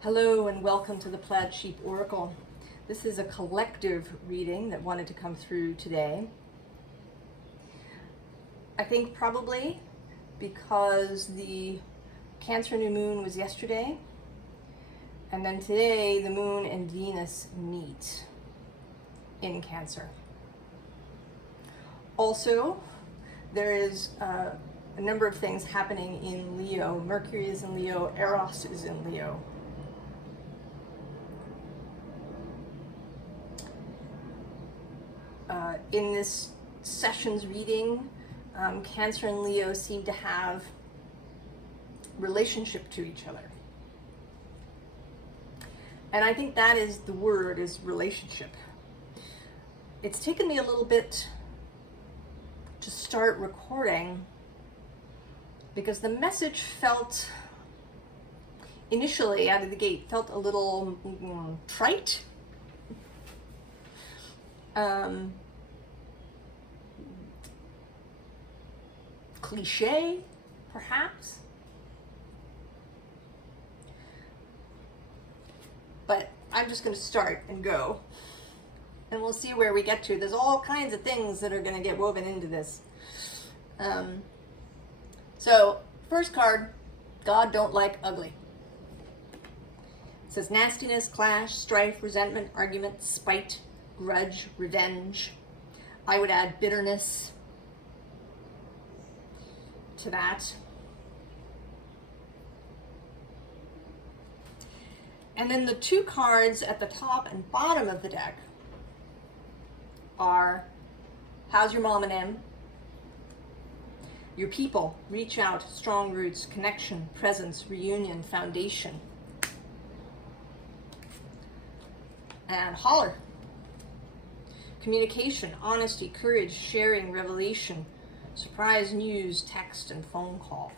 Hello and welcome to the Plaid Sheep Oracle. This is a collective reading that wanted to come through today. I think probably because the Cancer new moon was yesterday, and then today the moon and Venus meet in Cancer. Also, there is a number of things happening in Leo. Mercury is in Leo, Eros is in Leo. In this session's reading, Cancer and Leo seem to have relationship to each other. And I think that is the word, is relationship. It's taken me a little bit to start recording because the message felt, initially out of the gate, felt a little trite. Cliche, perhaps. But I'm just going to start and go. And we'll see where we get to. There's all kinds of things that are going to get woven into this. So, first card, God don't like ugly. It says nastiness, clash, strife, resentment, argument, spite, grudge, revenge. I would add bitterness to that. And then the two cards at the top and bottom of the deck are how's your mom and them? Your people, reach out, strong roots, connection, presence, reunion, foundation. And holler. Communication, honesty, courage, sharing, revelation, surprise news, text, and phone call.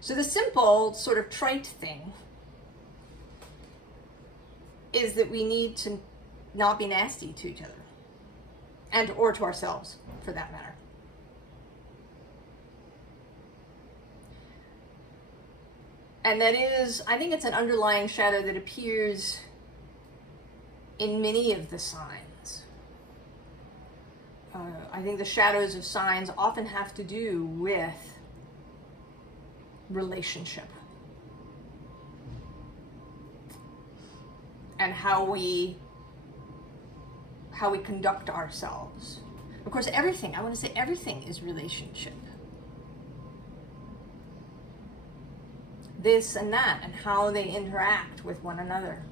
So the simple, sort of trite thing is that we need to not be nasty to each other, and or to ourselves, for that matter. And that is, I think it's an underlying shadow that appears in many of the signs. I think the shadows of signs often have to do with relationship and how we conduct ourselves. Of course, everything, I want to say everything is relationship. This and that, and how they interact with one another.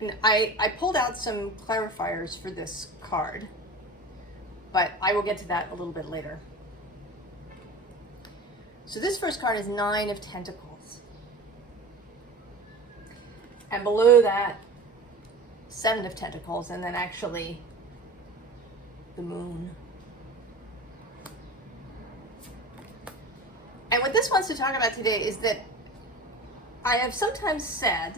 And I pulled out some clarifiers for this card, but I will get to that a little bit later. So this first card is 9 of Pentacles. And below that, 7 of Pentacles, and then actually the moon. And what this wants to talk about today is that I have sometimes said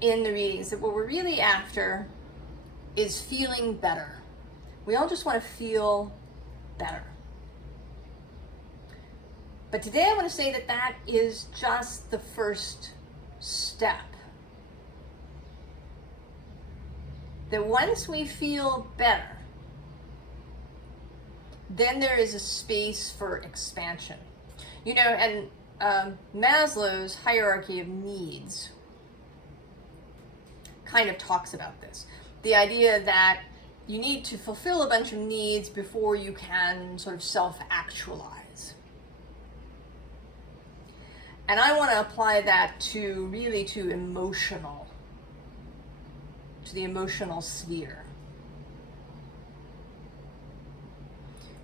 in the readings that what we're really after is feeling better. We all just want to feel better. But today I want to say that that is just the first step. That once we feel better, then there is a space for expansion. You know, and Maslow's hierarchy of needs kind of talks about this. The idea that you need to fulfill a bunch of needs before you can sort of self-actualize. And I want to apply that to really to the emotional sphere.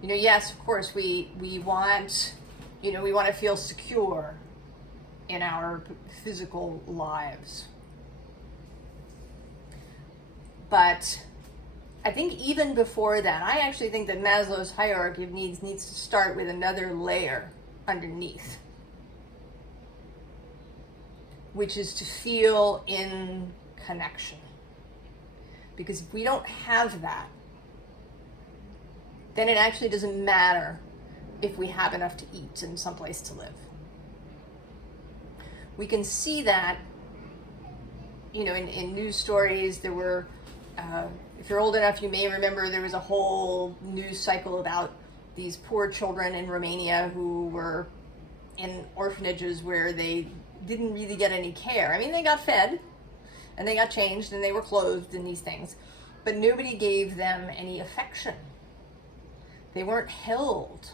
You know, yes, of course, we want, we want to feel secure in our physical lives. But I think even before that, I actually think that Maslow's hierarchy of needs needs to start with another layer underneath. which is to feel in connection. Because if we don't have that, then it actually doesn't matter if we have enough to eat and someplace to live. We can see that, you know, in news stories. There were, if you're old enough, you may remember there was a whole news cycle about these poor children in Romania who were in orphanages where they didn't really get any care. I mean, they got fed and they got changed and they were clothed and these things, but nobody gave them any affection. They weren't held.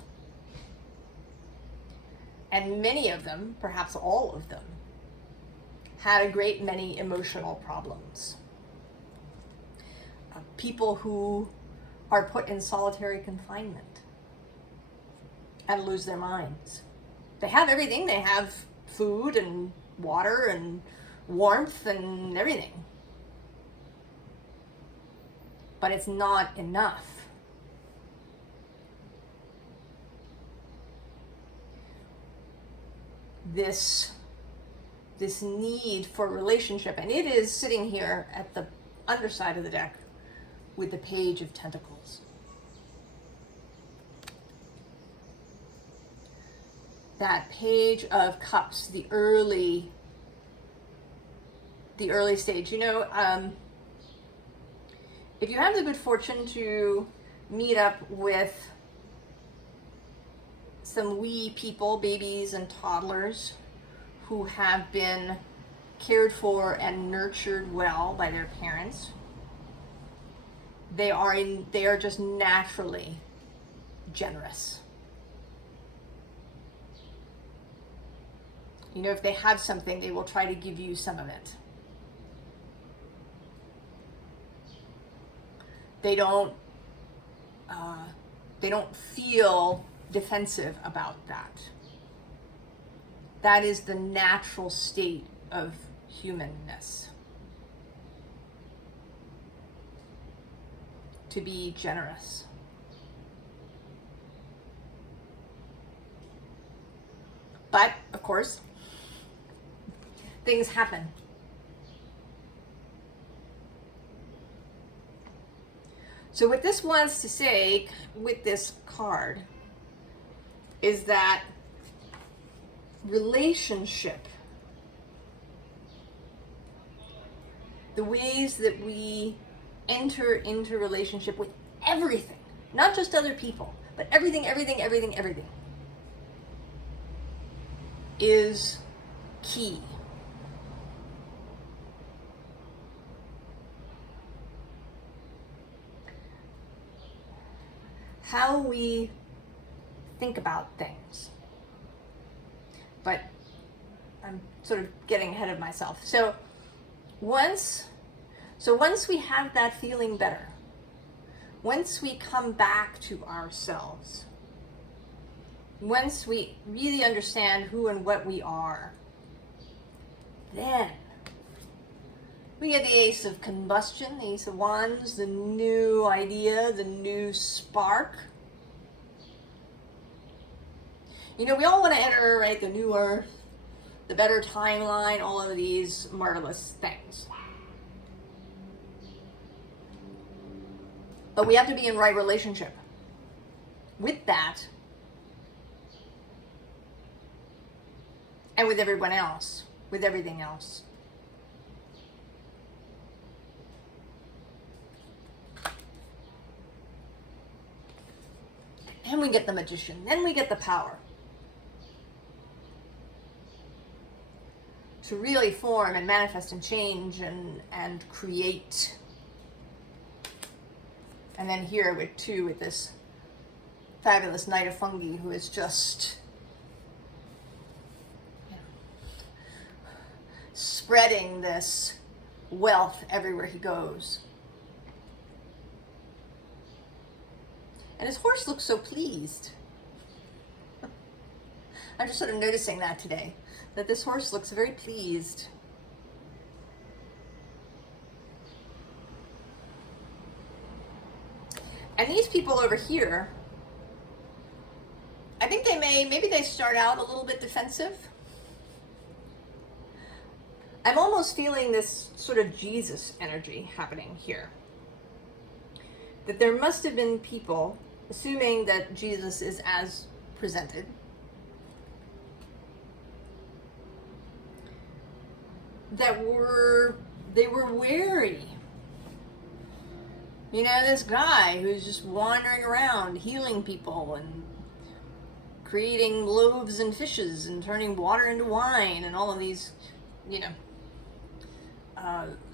And many of them, perhaps all of them, had a great many emotional problems. People who are put in solitary confinement and lose their minds. They have everything. They have food and water and warmth and everything. But it's not enough. This need for relationship, and it is sitting here at the underside of the deck with the Page of Tentacles. That Page of Cups, the early stage. You know, if you have the good fortune to meet up with some wee people, babies and toddlers, who have been cared for and nurtured well by their parents, they are just naturally generous. You know, if they have something, they will try to give you some of it. They don't feel defensive about that. That is the natural state of humanness. To be generous. But, of course, things happen. So what this wants to say with this card is that relationship, the ways that we enter into relationship with everything, not just other people, but everything, is key. How we think about things. But I'm sort of getting ahead of myself. So once we have that feeling better, once we come back to ourselves, once we really understand who and what we are, then we get the Ace of Combustion, the Ace of Wands, the new idea, the new spark. You know, we all want to enter, right, the new earth, the better timeline, all of these marvelous things. But we have to be in right relationship with that and with everyone else, with everything else. Then we get the Magician, then we get the power to really form and manifest and change and create. And then here with this fabulous Knight of Fungi, who is just spreading this wealth everywhere he goes. And his horse looks so pleased. I'm just sort of noticing that today, that this horse looks very pleased. And these people over here, I think maybe they start out a little bit defensive. I'm almost feeling this sort of Jesus energy happening here. That there must have been people, assuming that Jesus is as presented, they were wary. You know, this guy who's just wandering around healing people and creating loaves and fishes and turning water into wine and all of these, you know,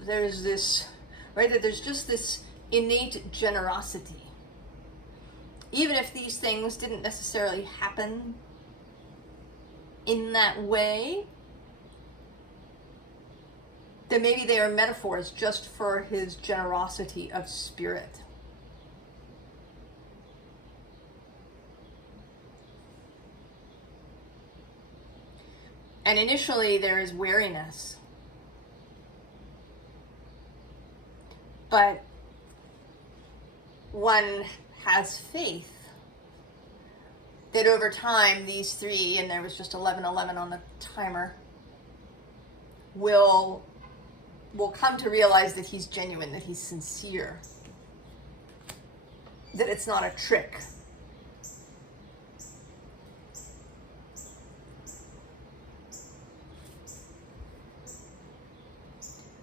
there's this, right, that there's just this innate generosity. Even if these things didn't necessarily happen in that way, then maybe they are metaphors just for his generosity of spirit. And initially there is wariness. But one has faith that over time these three, and there was just 11:11 on the timer, will come to realize that he's genuine, that he's sincere, that it's not a trick.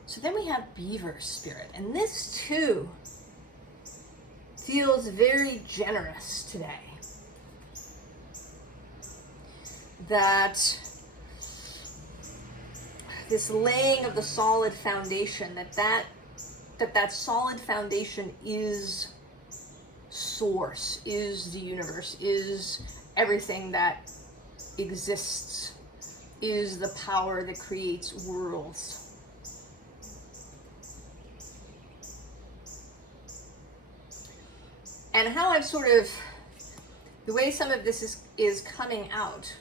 So then we have Beaver Spirit, and this too feels very generous today. That this laying of the solid foundation, that solid foundation is source, is the universe, is everything that exists, is the power that creates worlds. And how I've sort of, the way some of this is coming out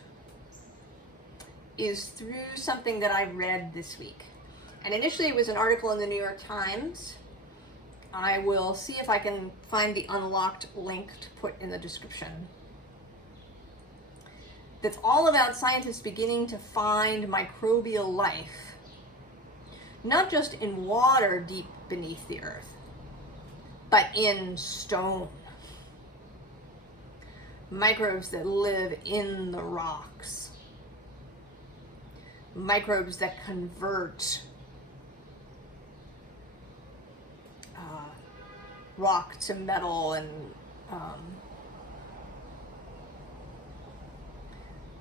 is through something that I read this week. And initially it was an article in the New York Times. I will see if I can find the unlocked link to put in the description. That's all about scientists beginning to find microbial life, not just in water deep beneath the earth, but in stone. Microbes that live in the rocks. Microbes that convert rock to metal, and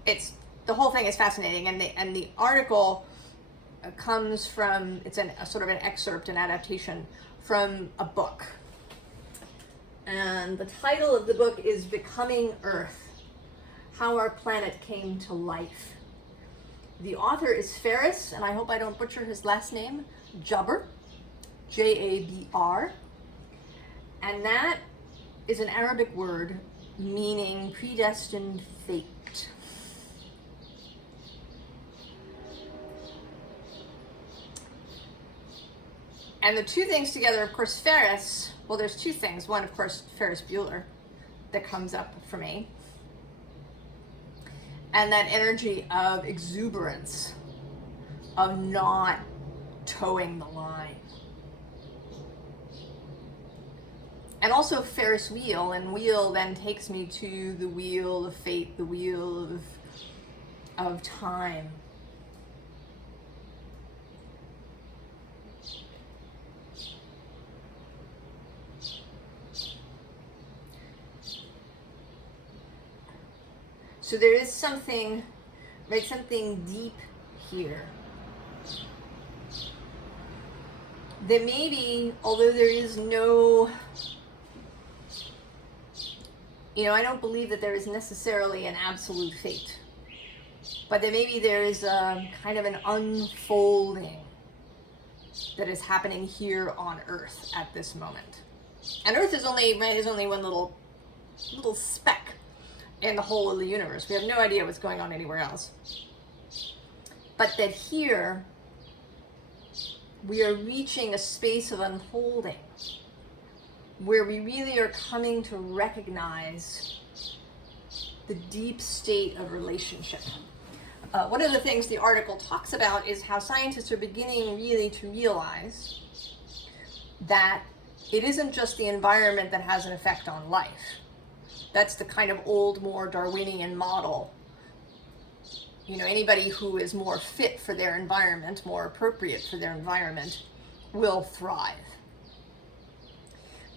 it's, the whole thing is fascinating. And the article comes from, it's a sort of an excerpt, an adaptation from a book. And the title of the book is Becoming Earth: How Our Planet Came to Life. The author is Ferris, and I hope I don't butcher his last name, Jabr, J-A-B-R. And that is an Arabic word meaning predestined fate. And the two things together, of course, Ferris, well, there's two things. One, of course, Ferris Bueller that comes up for me. And that energy of exuberance, of not towing the line. And also Ferris wheel, and wheel then takes me to the wheel of fate, the wheel of time. So there is something, right, something deep here. That maybe, although there is no, you know, I don't believe that there is necessarily an absolute fate, but that maybe there is a kind of an unfolding that is happening here on Earth at this moment. And Earth is only one little speck in the whole of the universe. We have no idea what's going on anywhere else. But that here, we are reaching a space of unfolding where we really are coming to recognize the deep state of relationship. one of the things the article talks about is how scientists are beginning really to realize that it isn't just the environment that has an effect on life. That's the kind of old, more Darwinian model. You know, anybody who is more fit for their environment, more appropriate for their environment, will thrive.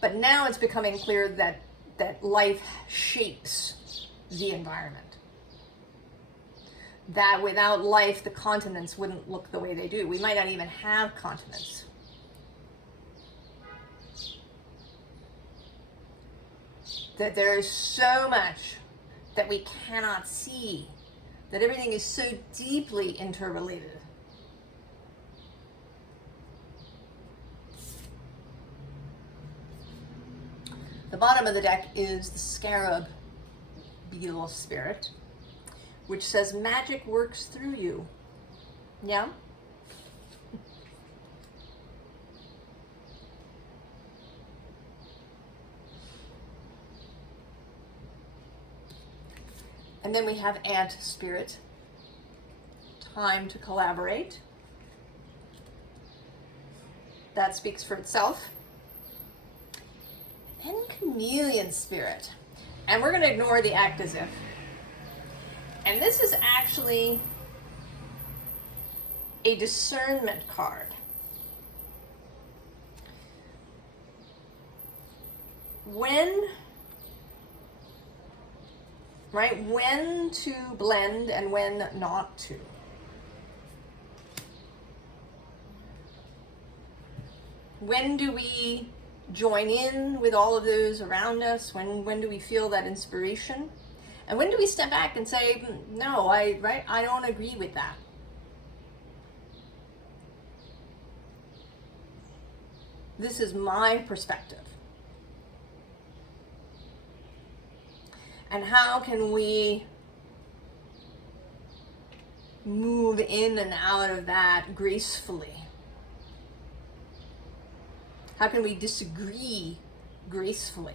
But now it's becoming clear that life shapes the environment. That without life, the continents wouldn't look the way they do. We might not even have continents. That there is so much that we cannot see, that everything is so deeply interrelated. The bottom of the deck is the scarab beetle spirit, which says magic works through you. Yeah? And then we have ant spirit, time to collaborate. That speaks for itself. And chameleon spirit. And we're going to ignore the act as if. And this is actually a discernment card. When to blend and when not to. When do we join in with all of those around us? When do we feel that inspiration? And when do we step back and say, no, I don't agree with that. This is my perspective. And how can we move in and out of that gracefully? How can we disagree gracefully?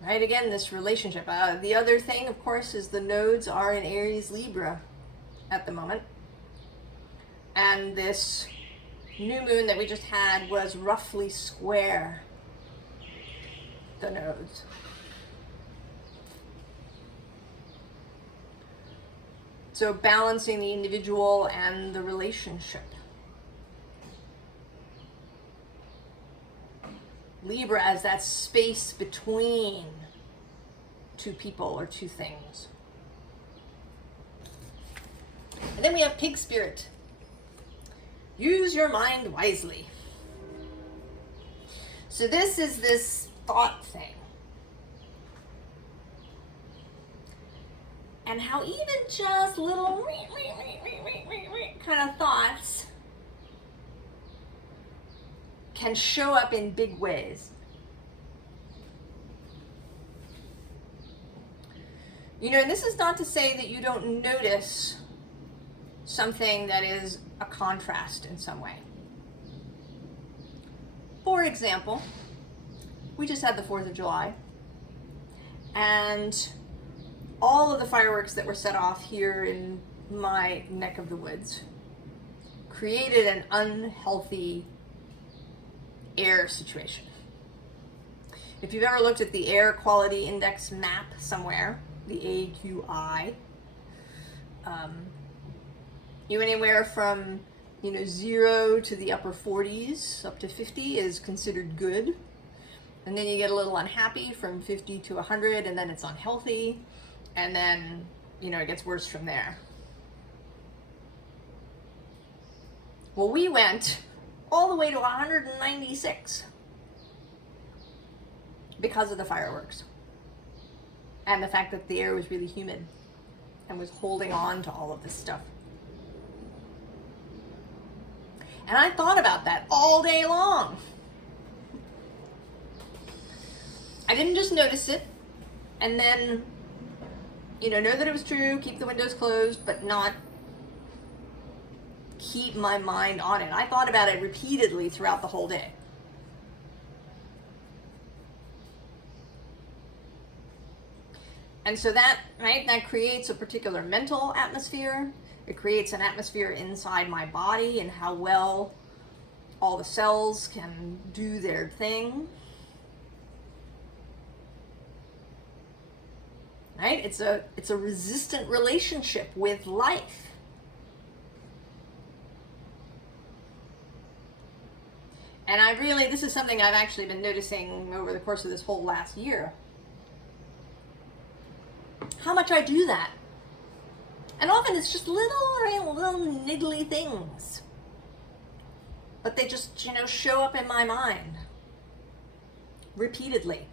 Right, again, this relationship. The other thing, of course, is the nodes are in Aries Libra at the moment. And this new moon that we just had was roughly square the nodes. So balancing the individual and the relationship. Libra as that space between two people or two things. And then we have pig spirit. Use your mind wisely. So this is this thought thing. And how even just little kind of thoughts can show up in big ways. You know, and this is not to say that you don't notice something that is a contrast in some way. For example, we just had the 4th of July, and all of the fireworks that were set off here in my neck of the woods created an unhealthy air situation. If you've ever looked at the air quality index map somewhere, the AQI, anywhere from 0 to the upper 40s up to 50 is considered good, and then you get a little unhappy from 50 to 100, and then it's unhealthy, and then it gets worse from there. Well, we went all the way to 196 because of the fireworks and the fact that the air was really humid and was holding on to all of this stuff. And I thought about that all day long. I didn't just notice it and then, know that it was true, keep the windows closed, but not keep my mind on it. I thought about it repeatedly throughout the whole day. And so that, right, that creates a particular mental atmosphere. It creates an atmosphere inside my body and how well all the cells can do their thing. Right? It's a resistant relationship with life. And this is something I've actually been noticing over the course of this whole last year. How much I do that. And often it's just little niggly things. But they just, show up in my mind repeatedly.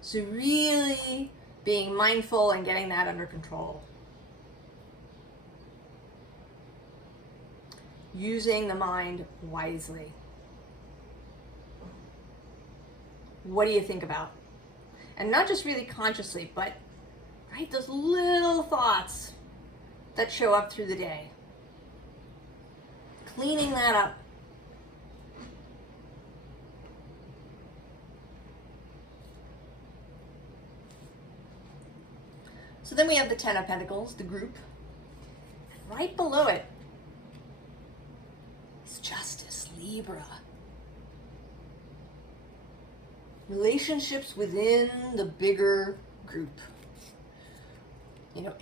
So really being mindful and getting that under control. Using the mind wisely. What do you think about? And not just really consciously, but right, those little thoughts that show up through the day. Cleaning that up. So then we have the Ten of Pentacles, the group. And right below it is Justice, Libra. Relationships within the bigger group.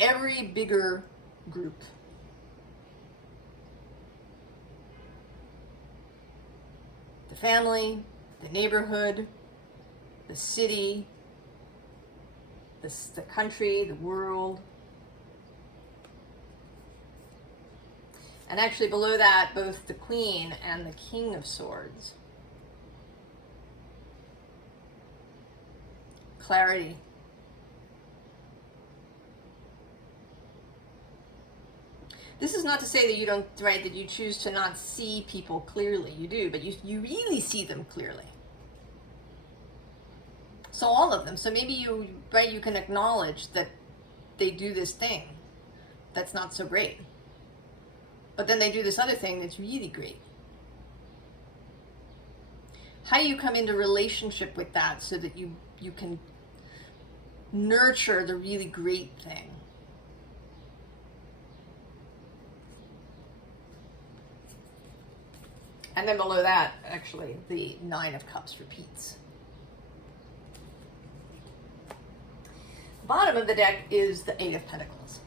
Every bigger group. The family, the neighborhood, the city, the country, the world. And actually below that, both the Queen and the King of Swords. Clarity. This is not to say that you don't, right, that you choose to not see people clearly. You do, but you really see them clearly. So all of them. So maybe you can acknowledge that they do this thing that's not so great. But then they do this other thing that's really great. How do you come into relationship with that so that you can nurture the really great thing? And then below that, actually, the Nine of Cups repeats. Bottom of the deck is the Eight of Pentacles.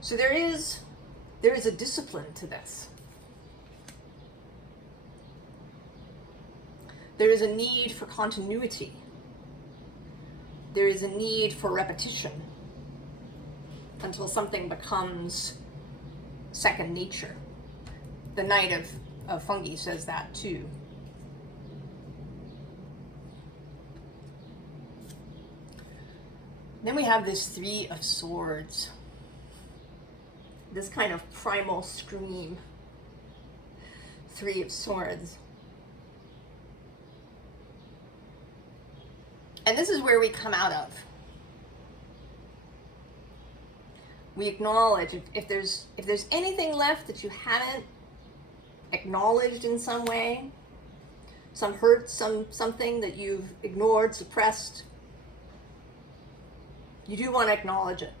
So there is a discipline to this. There is a need for continuity. There is a need for repetition until something becomes second nature. The Knight of Fungi says that too. Then we have this Three of Swords. This kind of primal scream. Three of Swords. And this is where we come out of. We acknowledge if there's anything left that you haven't acknowledged in some way, some hurt, something that you've ignored, suppressed, you do want to acknowledge it.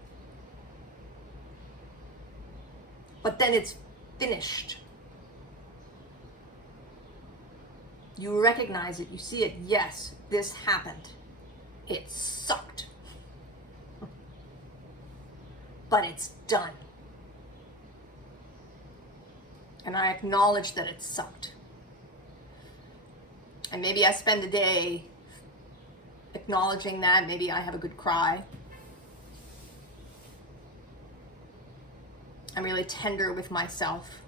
But then it's finished. You recognize it, you see it, yes, this happened. It sucked. But it's done. And I acknowledge that it sucked. And maybe I spend a day acknowledging that. Maybe I have a good cry. I'm really tender with myself.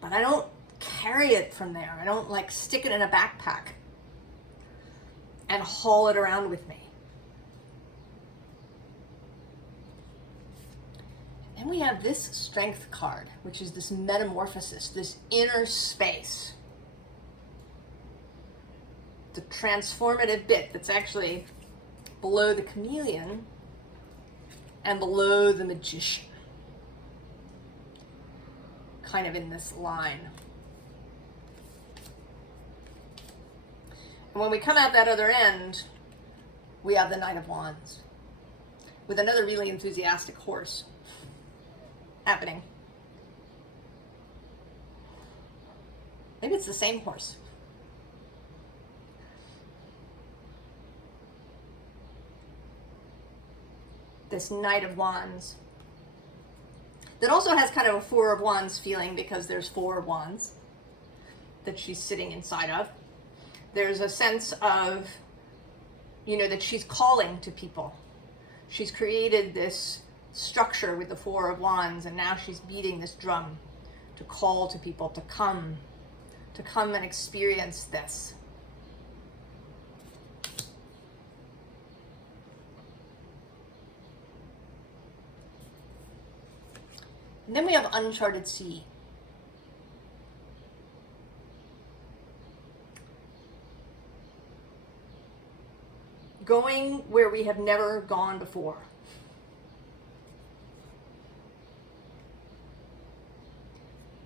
But I don't carry it from there. I don't stick it in a backpack and haul it around with me. And we have this Strength card, which is this metamorphosis, this inner space. The transformative bit that's actually below the Chameleon and below the Magician. Kind of in this line. And when we come out that other end, we have the Knight of Wands with another really enthusiastic horse happening. Maybe it's the same horse. This Knight of Wands that also has kind of a Four of Wands feeling, because there's Four of Wands that she's sitting inside of. There's a sense of, you know, that she's calling to people. She's created this structure with the Four of Wands, and now she's beating this drum to call to people to come and experience this. And then we have Uncharted Sea. Going where we have never gone before.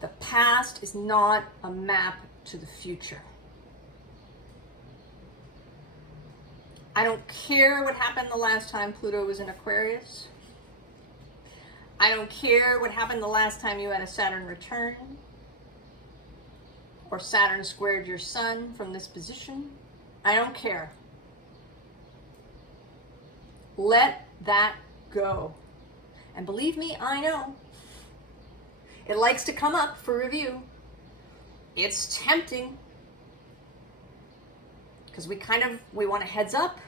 The past is not a map to the future. I don't care what happened the last time Pluto was in Aquarius. I don't care what happened the last time you had a Saturn return, or Saturn squared your Sun from this position. I don't care. Let that go. And believe me, I know. It likes to come up for review. It's tempting. Because we want a heads up.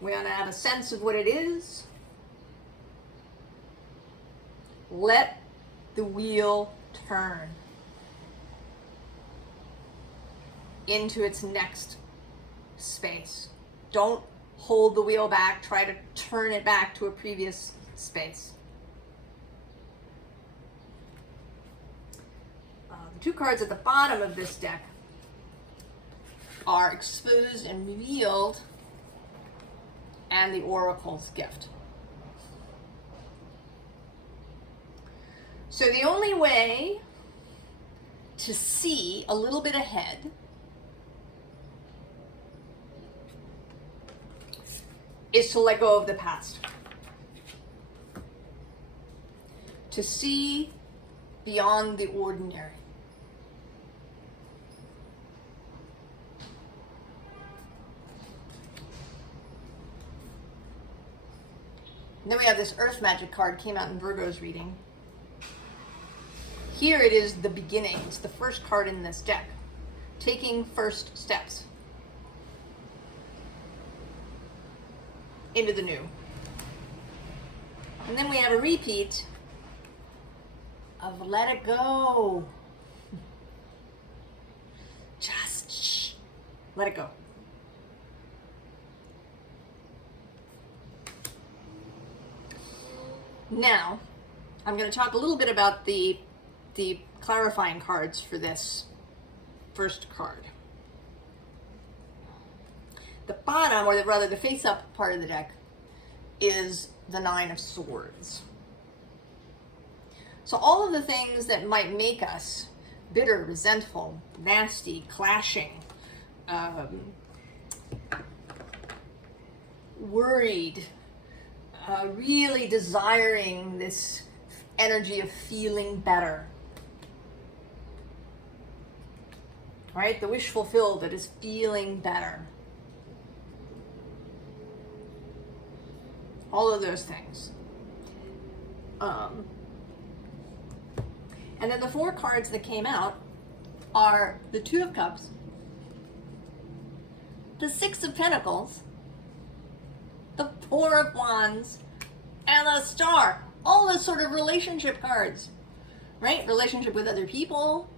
We want to have a sense of what it is. Let the wheel turn into its next space. Don't hold the wheel back. Try to turn it back to a previous space. The two cards at the bottom of this deck are Exposed and Revealed and the Oracle's Gift. So the only way to see a little bit ahead is to let go of the past. To see beyond the ordinary. And then we have this Earth Magic card, came out in Virgo's reading. Here it is the beginning. It's the first card in this deck. Taking first steps into the new. And then we have a repeat of let it go. Just let it go. Now, I'm going to talk a little bit about the clarifying cards for this first card. The bottom, or rather the face-up part of the deck, is the Nine of Swords. So all of the things that might make us bitter, resentful, nasty, clashing, worried, really desiring this energy of feeling better. Right? The wish fulfilled that is feeling better. All of those things. And then the four cards that came out are the Two of Cups, the Six of Pentacles, the Four of Wands, and the Star. All the sort of relationship cards, right? Relationship with other people,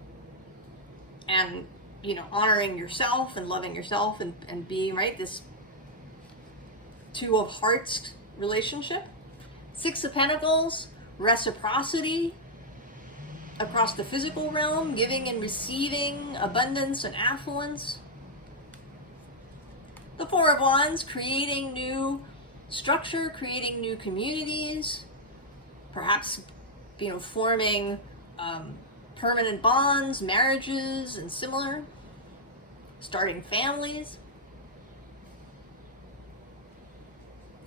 and, you know, honoring yourself and loving yourself and being, right? This Two of Hearts relationship. Six of Pentacles, reciprocity across the physical realm, giving and receiving, abundance and affluence. The Four of Wands, creating new structure, creating new communities, perhaps, you know, forming permanent bonds, marriages, and similar, starting families.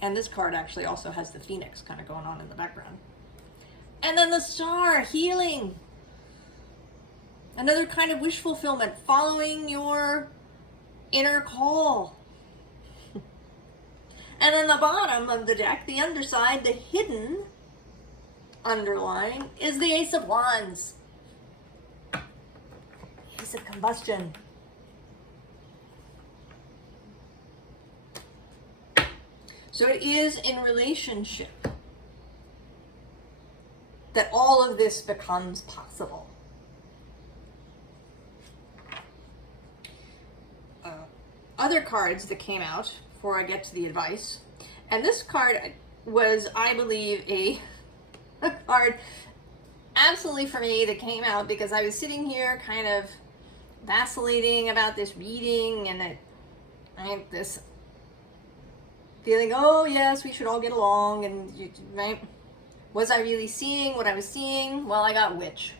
And this card actually also has the phoenix kind of going on in the background. And then the star, healing. Another kind of wish fulfillment, following your inner call. And then the bottom of the deck, the underside, the hidden underlying, is the Ace of Wands. Ace of Combustion. So it is in relationship that all of this becomes possible. Other cards that came out before I get to the advice, and this card was, I believe, a card absolutely for me that came out because I was sitting here kind of vacillating about this reading, and I had this feeling, oh yes, we should all get along, and right? Was I really seeing what I was seeing? Well, I got Witch.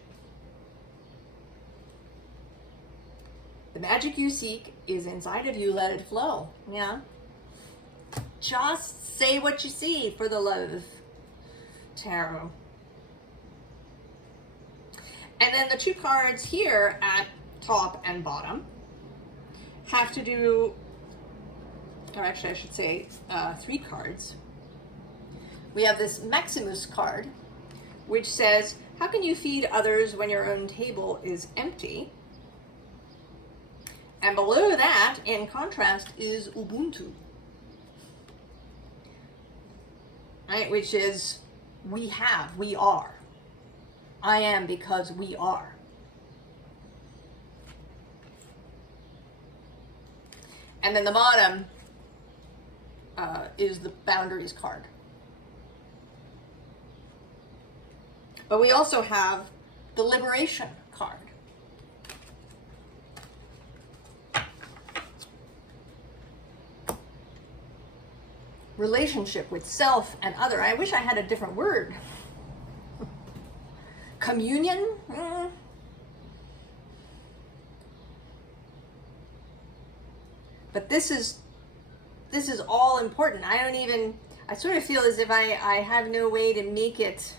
The magic you seek is inside of you, let it flow. Yeah. Just say what you see for the love of tarot. And then the two cards here at top and bottom have to do, or actually I should say 3 cards. We have this Maximus card, which says, how can you feed others when your own table is empty? And below that, in contrast, is Ubuntu, right? Which is, we are. I am because we are. And then the bottom is the Boundaries card. But we also have the Liberation card. Relationship with self and other. I wish I had a different word. Communion? But this is all important. I sort of feel as if I have no way to make it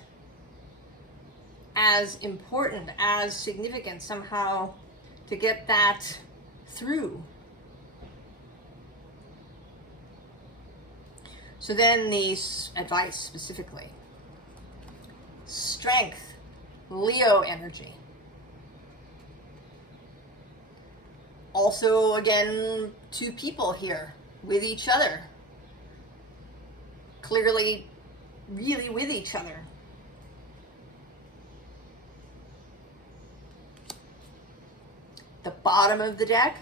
as important, as significant somehow, to get that through. So then the advice specifically. Strength, Leo energy. Also, again, 2 people here with each other. Clearly, really with each other. The bottom of the deck,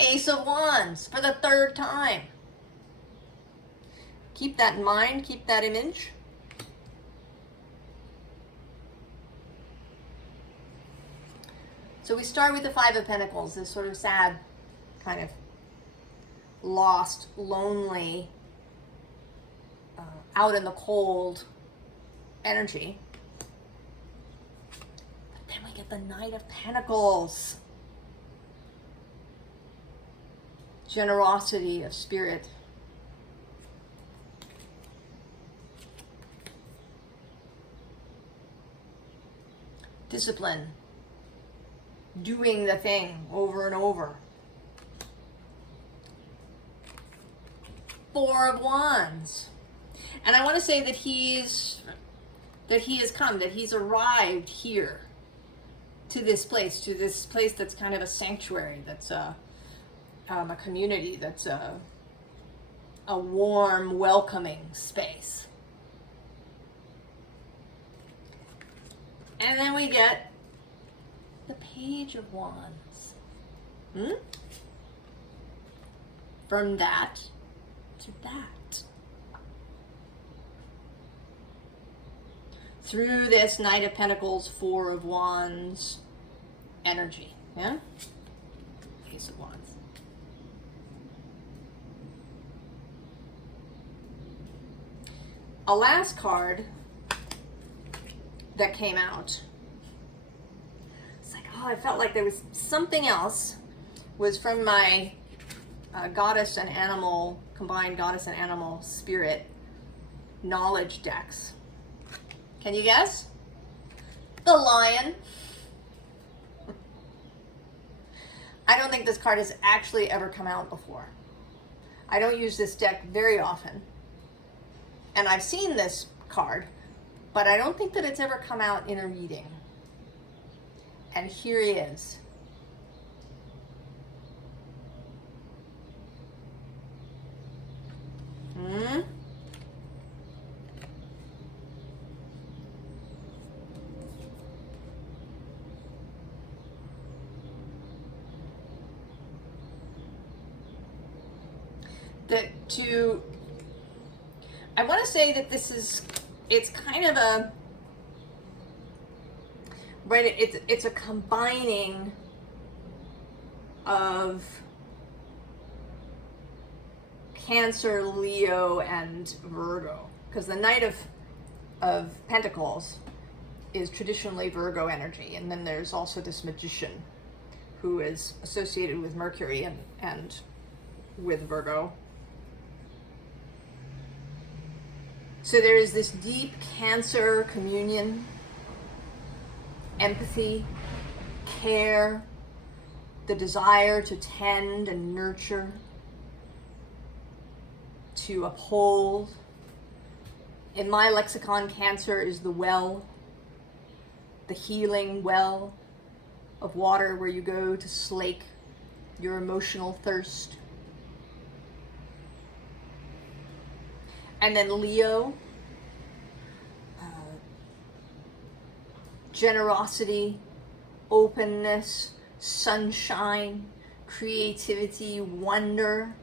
Ace of Wands for the 3rd time. Keep that in mind, keep that image. So we start with the 5 of Pentacles, this sort of sad, kind of lost, lonely, out in the cold energy. But then we get the Knight of Pentacles. Generosity of spirit. Discipline. Doing the thing over and over. 4 of Wands. And I want to say that he has come, that he's arrived here to this place that's kind of a sanctuary, that's a community, that's a warm, welcoming space. And then we get the Page of Wands. From that to that. Through this Knight of Pentacles, 4 of Wands energy. Yeah? Ace of Wands. A last card that came out. It's like, oh, I felt like there was something else. Was from my goddess and animal, combined goddess and animal spirit knowledge decks. Can you guess? The Lion. I don't think this card has actually ever come out before. I don't use this deck very often. And I've seen this card, but I don't think that it's ever come out in a reading. And here he is. I want to say that this is, it's kind of a, right, it's a combining of Cancer, Leo, and Virgo, because the Knight of Pentacles is traditionally Virgo energy, and then there's also this Magician who is associated with Mercury and with Virgo. So there is this deep Cancer communion, empathy, care, the desire to tend and nurture, to uphold. In my lexicon, Cancer is the well, the healing well of water where you go to slake your emotional thirst. And then Leo, generosity, openness, sunshine, creativity, wonder,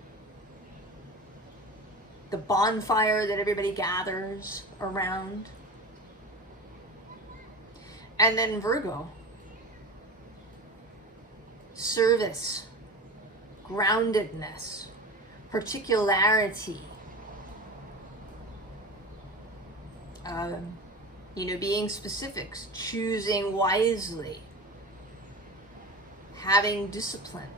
the bonfire that everybody gathers around. And then Virgo, service, groundedness, particularity, being specifics, choosing wisely, having discipline.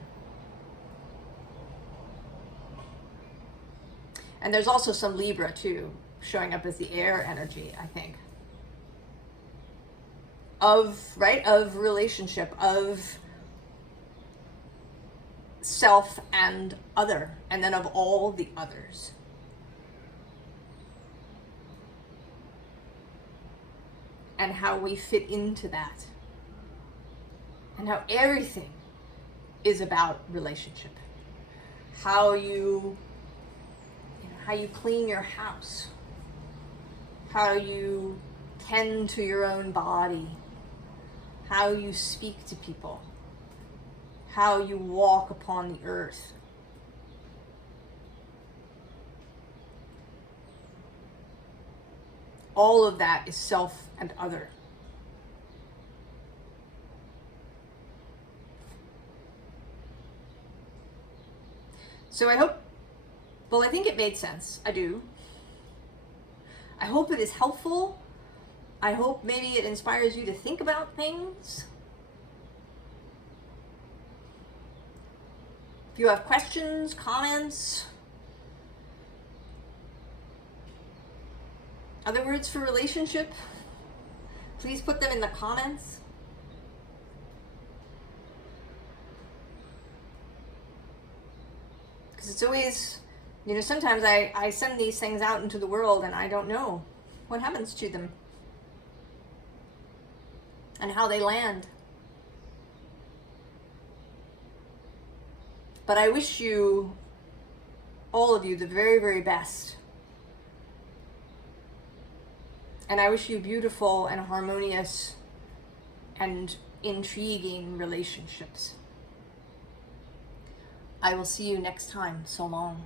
And there's also some Libra too, showing up as the air energy, I think. Of relationship, of self and other, and then of all the others. And how we fit into that. And how everything is about relationship. How you clean your house. How you tend to your own body. How you speak to people. How you walk upon the earth. All of that is self and other. So I think it made sense. I do. I hope it is helpful. I hope maybe it inspires you to think about things. If you have questions, comments, other words for relationship, please put them in the comments. Because it's always, sometimes I send these things out into the world and I don't know what happens to them and how they land. But I wish you, all of you, the very, very best. And I wish you beautiful and harmonious and intriguing relationships. I will see you next time. So long.